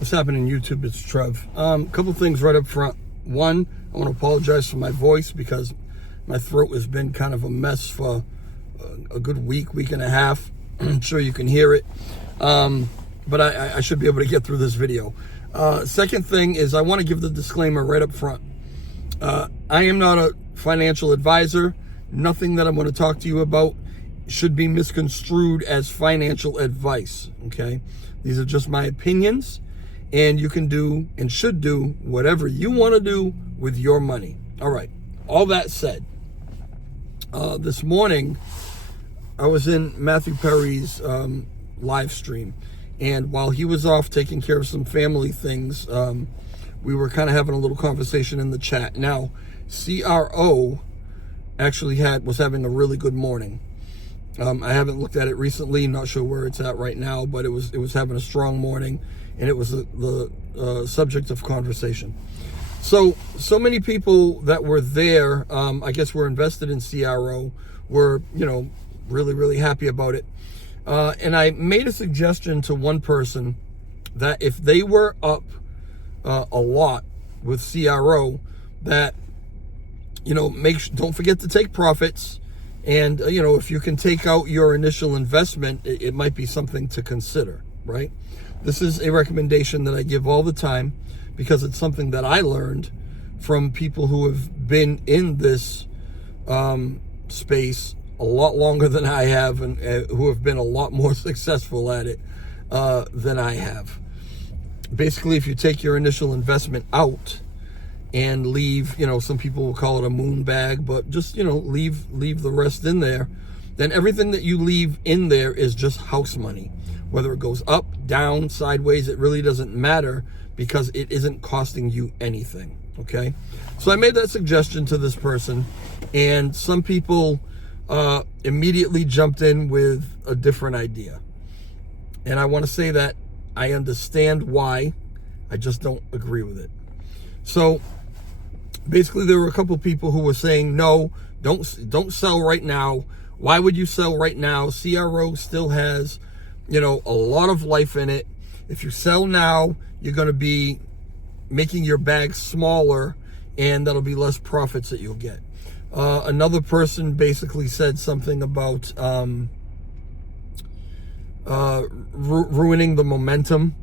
What's happening, YouTube? It's Trev. Couple things right up front. One, I want to apologize for my voice because my throat has been kind of a mess for a good week and a half. I'm sure you can hear it, but I should be able to get through this video. Second thing is I want to give the disclaimer right up front. I am not a financial advisor. Nothing that I'm going to talk to you about should be misconstrued as financial advice, okay? These are just my opinions, and you can do and should do whatever you want to do with your money. All right, all that said, this morning I was in Matthew Perry's live stream, and while he was off taking care of some family things, we were kind of having a little conversation in the chat. Now, CRO actually was having a really good morning. I haven't looked at it recently, not sure where it's at right now, but it was having a strong morning, and it was the subject of conversation. So many people that were there, I guess were invested in CRO, were, really, really happy about it. And I made a suggestion to one person that if they were up a lot with CRO, that, don't forget to take profits. And, if you can take out your initial investment, it might be something to consider, right? This is a recommendation that I give all the time because it's something that I learned from people who have been in this space a lot longer than I have, and who have been a lot more successful at it than I have. Basically, if you take your initial investment out and leave, some people will call it a moon bag, but just, leave the rest in there, then everything that you leave in there is just house money. Whether it goes up, down, sideways, it really doesn't matter because it isn't costing you anything, okay? So I made that suggestion to this person, and some people immediately jumped in with a different idea. And I want to say that I understand why, I just don't agree with it. So basically, there were a couple people who were saying, no, don't sell right now. Why would you sell right now? CRO still has, a lot of life in it. If you sell now, you're going to be making your bag smaller, and that'll be less profits that you'll get. Another person basically said something about ruining the momentum,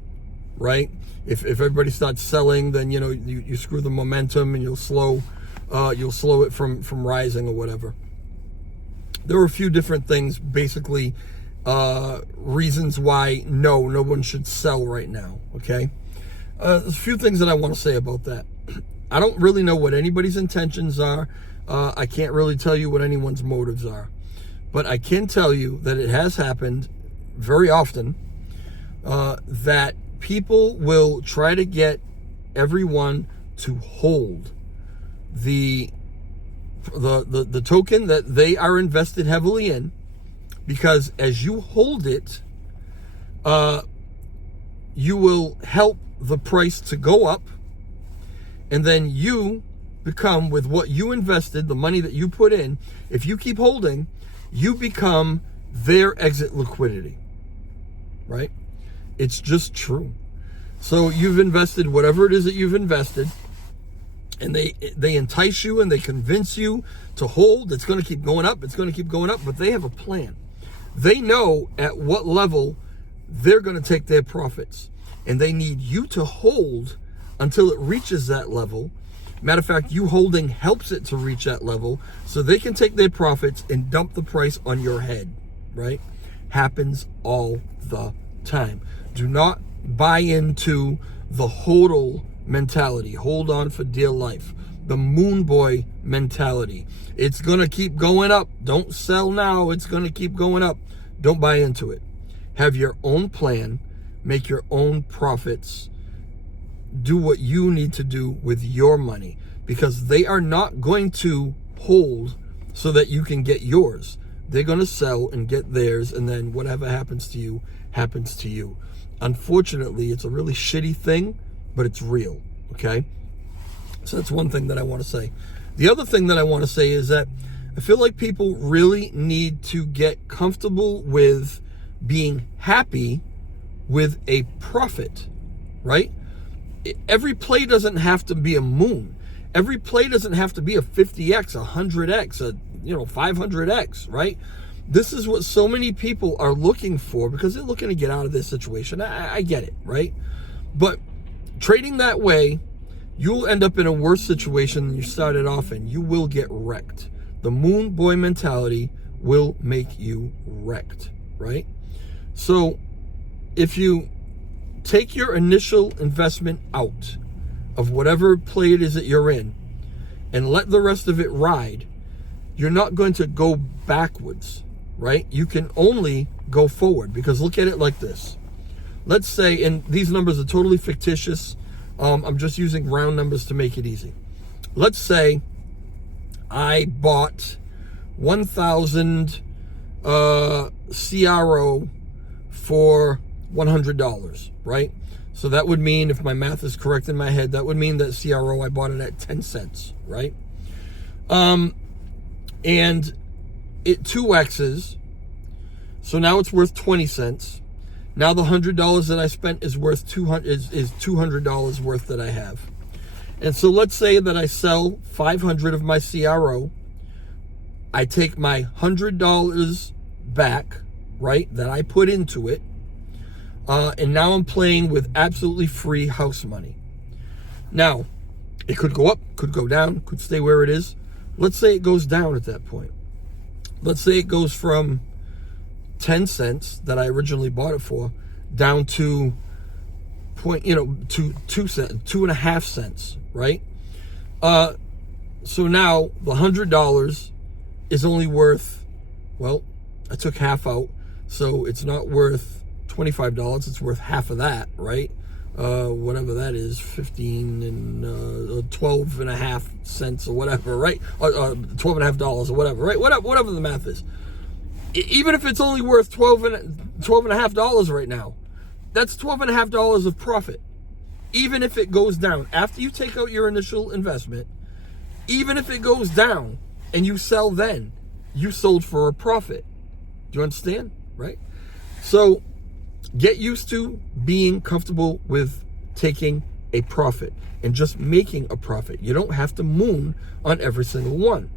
right? If everybody starts selling, then you screw the momentum, and you'll slow it from rising or whatever. There were a few different things, basically reasons why no one should sell right now. Okay, there's a few things that I want to say about that. I don't really know what anybody's intentions are. I can't really tell you what anyone's motives are, but I can tell you that it has happened very often that people will try to get everyone to hold the token that they are invested heavily in, because as you hold it, you will help the price to go up, and then you become, with what you invested, the money that you put in, if you keep holding, you become their exit liquidity, right? It's just true. So you've invested whatever it is that you've invested, and they entice you and they convince you to hold. It's going to keep going up. It's going to keep going up. But they have a plan. They know at what level they're going to take their profits, and they need you to hold until it reaches that level. Matter of fact, you holding helps it to reach that level so they can take their profits and dump the price on your head, right? Happens all the time. Do not buy into the hodl mentality, hold on for dear life, the moon boy mentality. It's going to keep going up. Don't sell now. It's going to keep going up. Don't buy into it. Have your own plan, make your own profits, do what you need to do with your money, because they are not going to hold so that you can get yours. They're going to sell and get theirs, and then whatever happens to you, happens to you. Unfortunately, it's a really shitty thing, but it's real, okay? So that's one thing that I want to say. The other thing that I want to say is that I feel like people really need to get comfortable with being happy with a profit, right? Every play doesn't have to be a moon. Every play doesn't have to be a 50x, a 100x, a 500x, right? This is what so many people are looking for because they're looking to get out of this situation. I get it, right? But trading that way, you'll end up in a worse situation than you started off in. You will get wrecked. The moon boy mentality will make you wrecked, right? So if you take your initial investment out of whatever play it is that you're in and let the rest of it ride, you're not going to go backwards, right? You can only go forward, because look at it like this. Let's say, and these numbers are totally fictitious. I'm just using round numbers to make it easy. Let's say I bought 1,000 CRO for $100, right? So that would mean, if my math is correct in my head, that would mean that CRO, I bought it at 10 cents, right? And it 2x's, so now it's worth 20 cents. Now the $100 that I spent is worth $200 worth that I have. And so let's say that I sell 500 of my CRO. I take my $100 back, right, that I put into it. And now I'm playing with absolutely free house money. Now, it could go up, could go down, could stay where it is. Let's say it goes down at that point. Let's say it goes from 10 cents that I originally bought it for down to to 2 cents, 2.5 cents, right? So now the $100 is only worth, well, I took half out, so it's not worth $25, it's worth half of that, right? Whatever that is, 15 and 12.5 cents or whatever, right? $12.50 or whatever, right? Whatever the math is. Even if it's only worth $12.50 right now, that's $12.50 of profit. Even if it goes down, after you take out your initial investment, even if it goes down and you sell then, you sold for a profit. Do you understand? Right? So get used to being comfortable with taking a profit and just making a profit. You don't have to moon on every single one.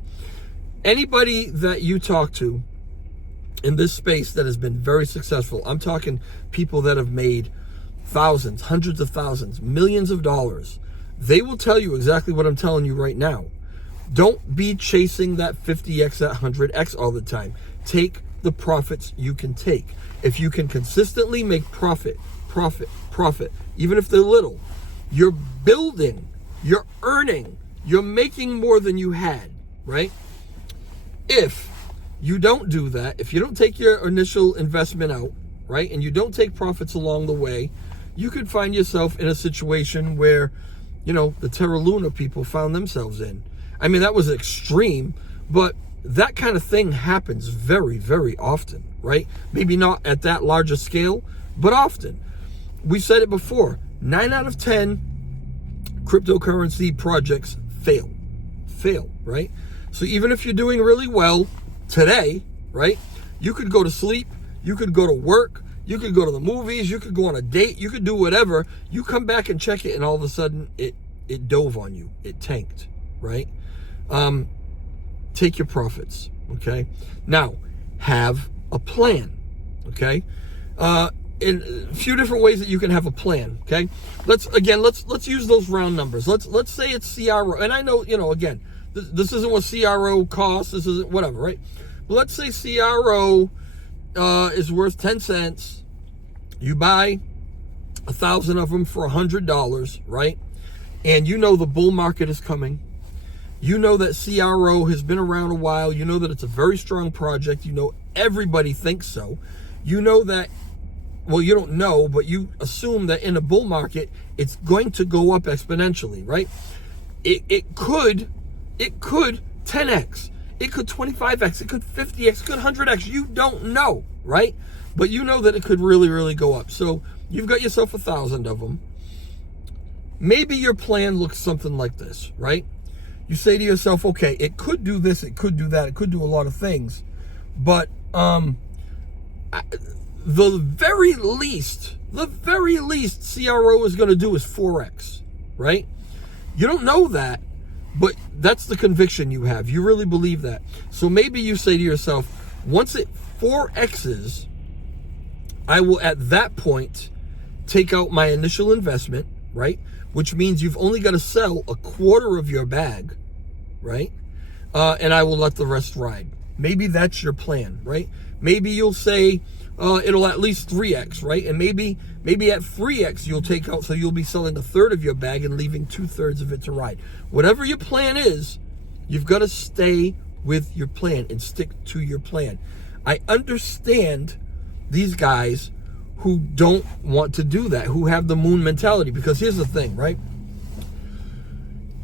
Anybody that you talk to in this space that has been very successful, I'm talking people that have made thousands, hundreds of thousands, millions of dollars, they will tell you exactly what I'm telling you right now. Don't be chasing that 50x, that 100x all the time. Take the profits you can take. If you can consistently make profit, even if they're little, you're building, you're earning, you're making more than you had, right? If you don't do that, if you don't take your initial investment out, right, and you don't take profits along the way, you could find yourself in a situation where, the Terra Luna people found themselves in. I mean, that was extreme, but that kind of thing happens very, very often, right? Maybe not at that large a scale, but often. We said it before, 9 out of 10 cryptocurrency projects fail, right? So even if you're doing really well today, right, you could go to sleep, you could go to work, you could go to the movies, you could go on a date, you could do whatever. You come back and check it, and all of a sudden it dove on you, it tanked, right? Take your profits, okay? Now, have a plan, okay? In a few different ways that you can have a plan, okay? Let's use those round numbers. Let's say it's CRO, and I know, again, this isn't what CRO costs, this isn't whatever, right? But let's say CRO is worth 10 cents. You buy 1,000 of them for $100, right? And the bull market is coming. You know that CRO has been around a while. You know that it's a very strong project. Everybody thinks so. You know that, well, you don't know, but you assume that in a bull market, it's going to go up exponentially, right? It could 10x. It could 25x. It could 50x. It could 100x. You don't know, right? But you know that it could really, really go up. So you've got yourself 1,000 of them. Maybe your plan looks something like this, right? You say to yourself, okay, it could do this, it could do that, it could do a lot of things. But the very least the very least CRO is going to do is 4x, right? You don't know that, but that's the conviction you have. You really believe that. So maybe you say to yourself, once it 4x's, I will at that point take out my initial investment, right? Which means you've only got to sell a quarter of your bag, right? And I will let the rest ride. Maybe that's your plan, right? Maybe you'll say it'll at least 3x, right? And maybe at 3x you'll take out, so you'll be selling a third of your bag and leaving 2/3 of it to ride. Whatever your plan is, you've got to stay with your plan and stick to your plan. I understand these guys who don't want to do that, who have the moon mentality, because here's the thing, right?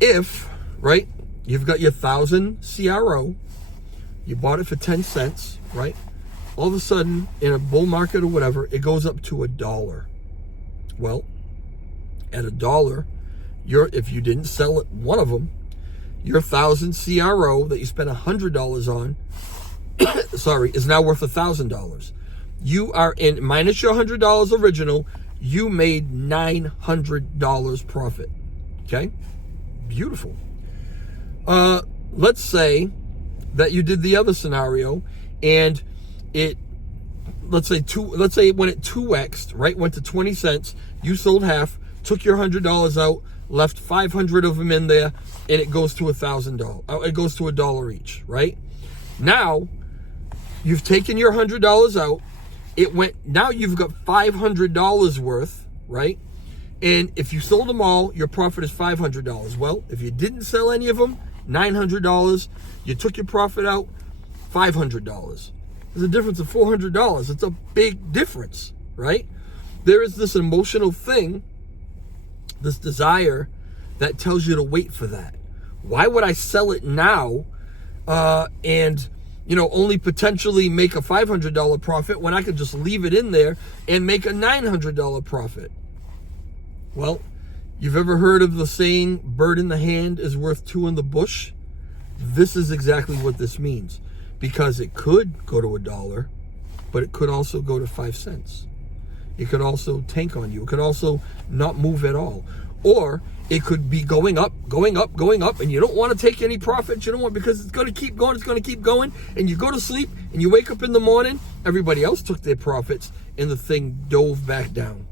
If, right, you've got your 1,000 CRO, you bought it for 10 cents, right? All of a sudden, in a bull market or whatever, it goes up to $1. Well, at $1, if you didn't sell it, one of them, your 1,000 CRO that you spent $100 on, sorry, is now worth $1,000. You are in, minus your $100 original, you made $900 profit. Okay? Beautiful. Let's say that you did the other scenario and let's say it went at 2x, right? Went to 20 cents. You sold half, took your $100 out, left 500 of them in there, and it goes to $1,000. It goes to $1 each, right? Now, you've taken your $100 out. Now you've got $500 worth, right? And if you sold them all, your profit is $500. Well, if you didn't sell any of them, $900. You took your profit out, $500. There's a difference of $400. It's a big difference, right? There is this emotional thing, this desire that tells you to wait for that. Why would I sell it now and only potentially make a $500 profit when I could just leave it in there and make a $900 profit? Well, you've ever heard of the saying, bird in the hand is worth two in the bush? This is exactly what this means, because it could go to $1, but it could also go to 5 cents. It could also tank on you. It could also not move at all. Or it could be going up, and you don't want to take any profits. You don't want, because it's going to keep going, and you go to sleep, and you wake up in the morning, everybody else took their profits, and the thing dove back down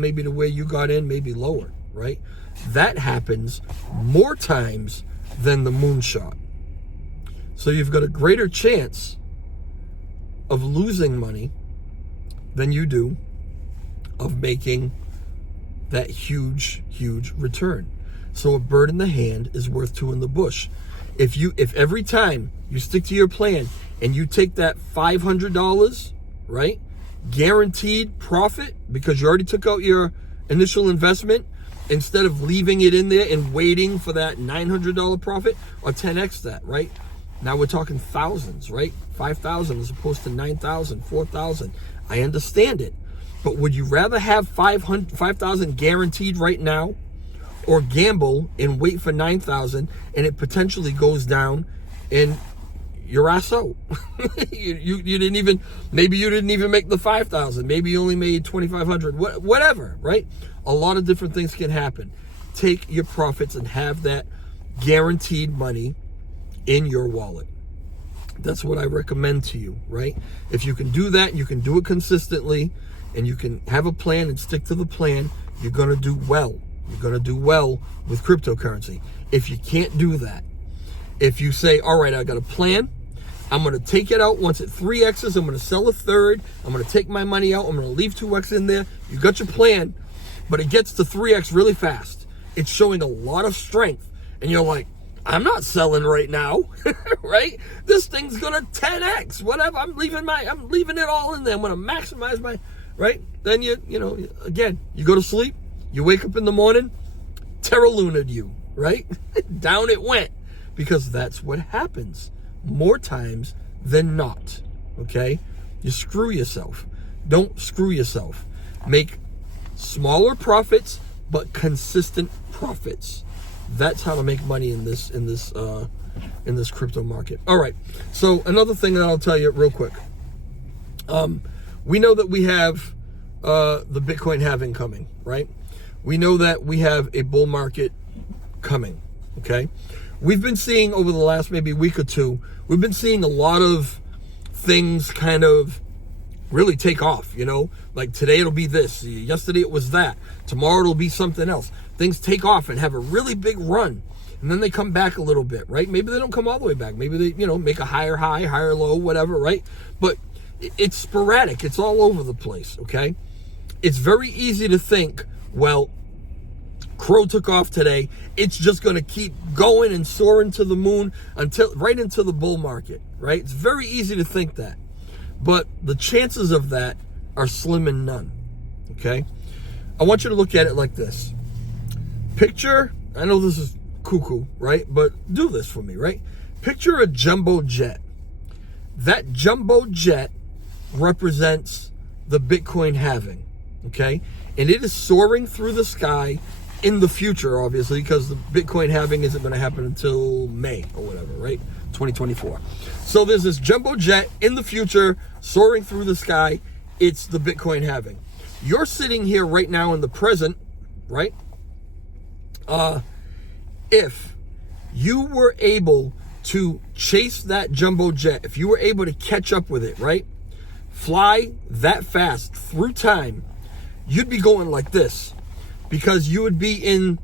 maybe to where you got in, maybe lower, right? That happens more times than the moonshot. So you've got a greater chance of losing money than you do of making that huge return. So a bird in the hand is worth two in the bush. If every time you stick to your plan and you take that $500, right, guaranteed profit, because you already took out your initial investment, instead of leaving it in there and waiting for that $900 profit, or 10x that, right? Now we're talking thousands, right? 5,000 as opposed to 9,000, 4,000. I understand it. But would you rather have 5,000 guaranteed right now, or gamble and wait for 9,000 and it potentially goes down and your ass out? you didn't even, maybe you didn't even make the 5,000. Maybe you only made 2,500, whatever, right? A lot of different things can happen. Take your profits and have that guaranteed money in your wallet. That's what I recommend to you, right? If you can do that, you can do it consistently, and you can have a plan and stick to the plan, you're going to do well. You're going to do well with cryptocurrency. If you can't do that, if you say, all right, I got a plan, I'm going to take it out once it 3x's, I'm going to sell a third, I'm going to take my money out, I'm going to leave 2x in there. You got your plan, but it gets to 3x really fast. It's showing a lot of strength, and you're like, I'm not selling right now, right? This thing's gonna 10x, whatever. I'm leaving it all in there. I'm gonna maximize my, right? Then again, you go to sleep, you wake up in the morning, Terra Luna'd you, right? Down it went, because that's what happens more times than not, okay? You screw yourself. Don't screw yourself. Make smaller profits, but consistent profits. That's how to make money in this crypto market. All right. So another thing that I'll tell you real quick. We know that we have the Bitcoin halving coming, right? We know that we have a bull market coming, okay? We've been seeing over the last maybe week or two, we've been seeing a lot of things kind of really take off, you know? Like today it'll be this, yesterday it was that, tomorrow it'll be something else. Things take off and have a really big run, and then they come back a little bit, right? Maybe they don't come all the way back. Maybe they, you know, make a higher high, higher low, whatever, right? But it's sporadic. It's all over the place, okay? It's very easy to think, well, Crow took off today. It's just going to keep going and soaring to the moon until right into the bull market, right? It's very easy to think that. But the chances of that are slim and none, okay? I want you to look at it like this. Picture, I know this is cuckoo, right? But do this for me, right? Picture a jumbo jet. That jumbo jet represents the Bitcoin halving, okay? And it is soaring through the sky in the future, obviously, because the Bitcoin halving isn't going to happen until May or whatever, right? 2024. So there's this jumbo jet in the future soaring through the sky. It's the Bitcoin halving. You're sitting here right now in the present, right? If you were able to chase that jumbo jet, if you were able to catch up with it, right? Fly that fast through time, you'd be going like this, because you would be in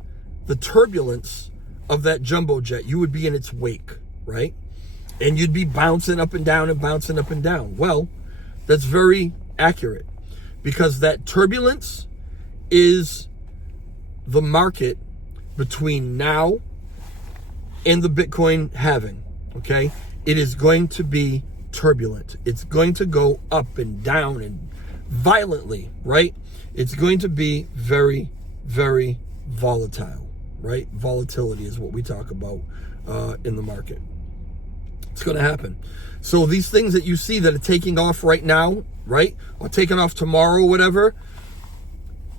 the turbulence of that jumbo jet. You would be in its wake, right? And you'd be bouncing up and down and bouncing up and down. Well, that's very accurate, because that turbulence is the market between now and the Bitcoin halving, okay? It is going to be turbulent. It's going to go up and down and violently, right? It's going to be very, very volatile, right? Volatility is what we talk about in the market. It's going to happen. So these things that you see that are taking off right now, right? Or taking off tomorrow, whatever,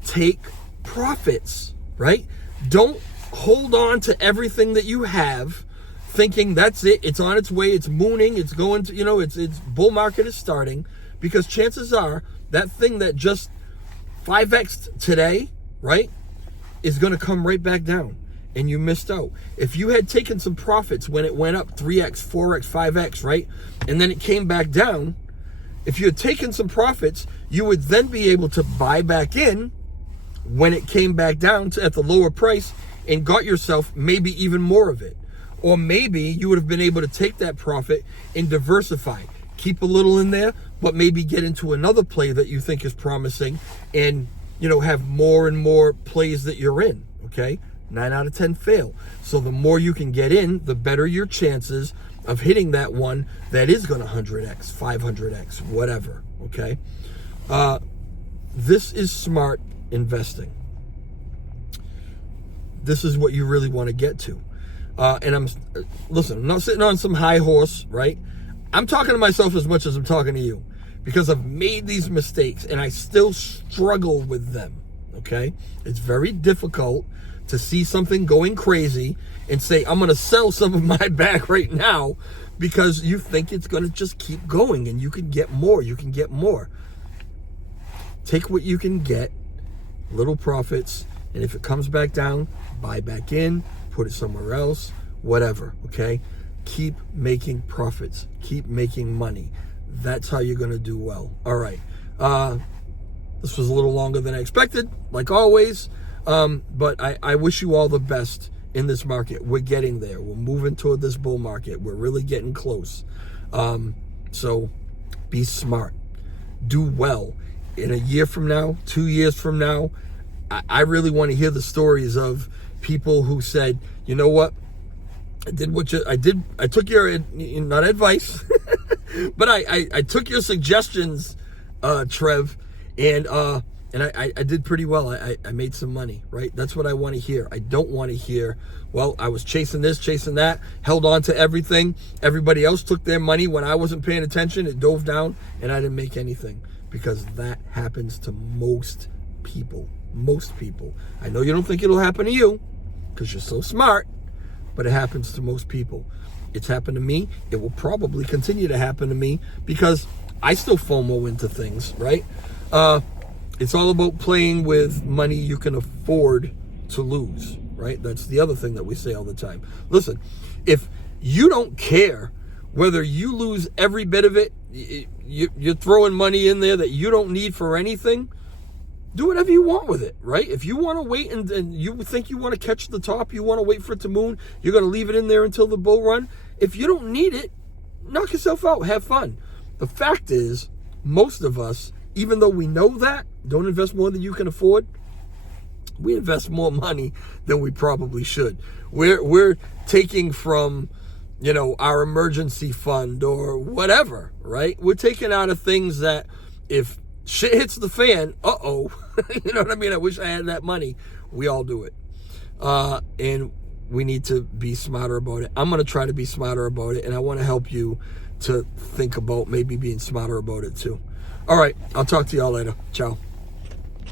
take profits, right? Don't hold on to everything that you have thinking that's it, it's on its way, it's mooning, it's going to, you know, it's bull market is starting, because chances are that thing that just 5x'd today, right, is going to come right back down, and you missed out. If you had taken some profits when it went up 3x, 4x, 5x, right, and then it came back down, if you had taken some profits, you would then be able to buy back in when it came back down to at the lower price and got yourself maybe even more of it. Or maybe you would have been able to take that profit and diversify. Keep a little in there, but maybe get into another play that you think is promising and, you know, have more and more plays that you're in, okay? 9 out of 10 fail. So the more you can get in, the better your chances of hitting that one that is going to 100x, 500x, whatever, okay? This is smart investing. This is what you really want to get to. And listen, I'm not sitting on some high horse, right? I'm talking to myself as much as I'm talking to you, because I've made these mistakes and I still struggle with them, okay? It's very difficult to see something going crazy and say, I'm going to sell some of my bag right now, because you think it's going to just keep going and you can get more, you can get more. Take what you can get, little profits, and if it comes back down, buy back in, put it somewhere else, whatever, okay? Keep making profits. Keep making money. That's how you're going to do well. All right. This was a little longer than I expected, like always, but I wish you all the best in this market. We're getting there. We're moving toward this bull market. We're really getting close. So be smart. Do well. In a year from now, 2 years from now, I really want to hear the stories of people who said, you know what, I took your, not advice, but I took your suggestions, Trev, and I did pretty well. I made some money, right? That's what I want to hear. I don't want to hear, well, I was chasing this, chasing that, held on to everything. Everybody else took their money when I wasn't paying attention. It dove down and I didn't make anything, because that happens to most people. Most people. I know you don't think it'll happen to you because you're so smart, but it happens to most people. It's happened to me. It will probably continue to happen to me because I still FOMO into things, right? It's all about playing with money you can afford to lose, right? That's the other thing that we say all the time. Listen, if you don't care whether you lose every bit of it, you're throwing money in there that you don't need for anything, do whatever you want with it, right? If you want to wait and you think you want to catch the top, you want to wait for it to moon, you're going to leave it in there until the bull run. If you don't need it, knock yourself out, have fun. The fact is, most of us, even though we know that, don't invest more than you can afford, we invest more money than we probably should. We're taking from, our emergency fund or whatever, right? We're taking out of things that if shit hits the fan, you know what I mean? I wish I had that money. We all do it. And we need to be smarter about it. I'm going to try to be smarter about it, and I want to help you to think about maybe being smarter about it too. All right, I'll talk to y'all later. Ciao.